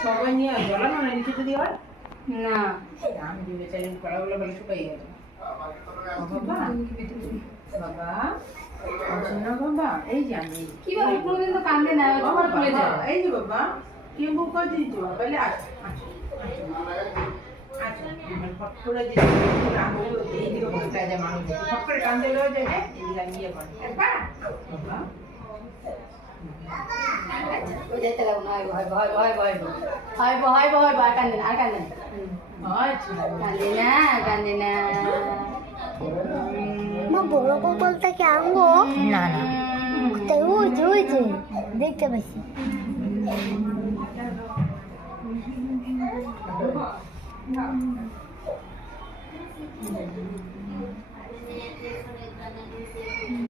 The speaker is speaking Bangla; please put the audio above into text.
সবাই নিয়ে জলানো না নিচে যদি হয় না আমি দিবে চাই কড়াগুলো বলে শুকাই গেল বাবা বাবা বাবা এই যে আমি কি বাবা কোনদিন তো কান্দে না তোমার খুলে যায় এই যে বাবা কে বুক করে দিয়েছো তাহলে আচ্ছা আচ্ছা ফট করে দিয়েছো আঙুল এই দিকে বলতে যায় মানুষ ফট করে কান্দে লয়ে যায় এই দিকে নিয়ে করে বাবা ওই যেতে লাগো না হয় কান্দে না আর কান্দে না কান্দে না মা বড় কপালটা কি আনবো? না না তাই ওই যে দেখতে পাচ্ছি।